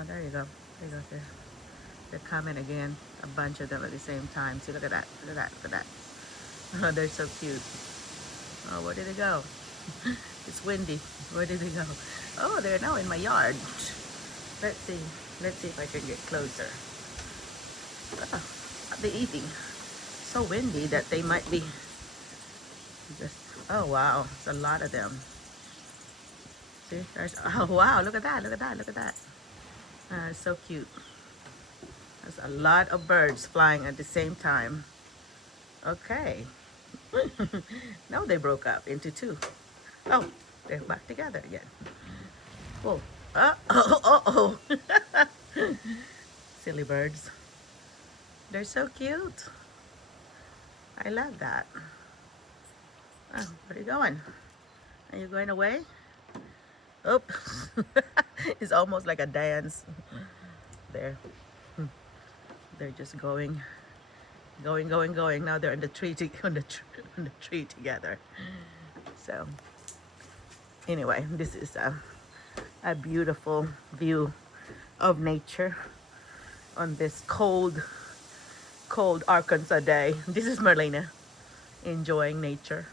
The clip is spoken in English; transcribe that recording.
Oh, there you go. There you go. They're coming again. A bunch of them at the same time. See, look at that. Look at that. Look at that. Oh, they're so cute. Oh, where did they go? It's windy. Where did they go? Oh, they're now in my yard. Let's see. Let's see if I can get closer. Oh, they're eating. So windy that they might be just, oh wow, it's a lot of them. See, there's, oh wow, look at that, look at that, look at that. It's so cute. There's a lot of birds flying at the same time. Okay. Now they broke up into two. Oh, they're back together again. Whoa. Oh. Silly birds. They're so cute. I love that. Oh, where are you going? Are you going away? Oh, it's almost like a dance. There. They're just going. Now they're on the tree on the tree together. So anyway, this is a beautiful view of nature on this cold Arkansas day. This is Marlena enjoying nature.